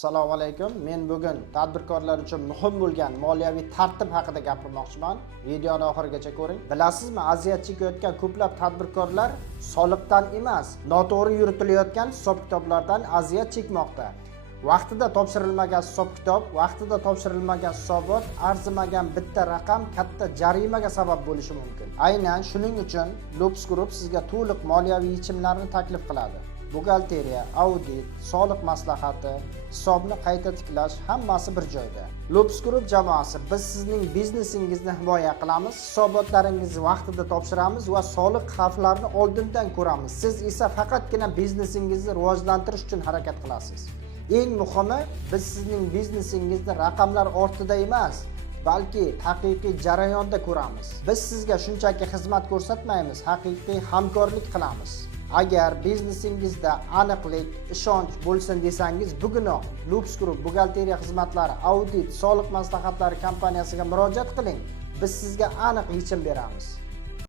Assalomu alaykum. Men bugun tadbirkorlar uchun muhim bo'lgan moliyaviy tartib haqida gapirmoqchiman. Videoni oxirigacha ko'ring. Bilasizmi, aziyat chekayotgan ko'plab tadbirkorlar soliqdan emas, noto'g'ri yuritilayotgan hisob-kitoblardan aziyat chekmoqda. Vaqtida topshirilmagan hisob-kitob, vaqtida topshirilmagan hisobot, arzimagan bitta raqam katta jarimaga sabab bo'lishi mumkin. Aynan shuning uchun Loops Group sizga to'liq moliyaviy yechimlarni taklif qiladi. Buxgalteriya, audit, soliq maslahati, hisobni qayta tiklash hammasi bir joyda. Loops Group jamoasi biz sizning biznesingizni himoya qilamiz, hisobotlaringizni vaqtida topshiramiz va soliq xavflarini oldindan ko'ramiz. Siz esa faqatgina biznesingizni rivojlantirish uchun harakat qilasiz. Eng muhimi, biz sizning biznesingizni raqamlar ortida emas, balki haqiqiy jarayonda ko'ramiz. Biz sizga shunchaki xizmat ko'rsatmaymiz, haqiqiy hamkorlik qilamiz. Agar biznesingizda aniqlik, ishonch bo'lsin desangiz, bugunoq Loops Group buxgalteriya xizmatlari, audit, soliq maslahatlari kompaniyasiga murojaat qiling. Biz sizga aniq yechim beramiz.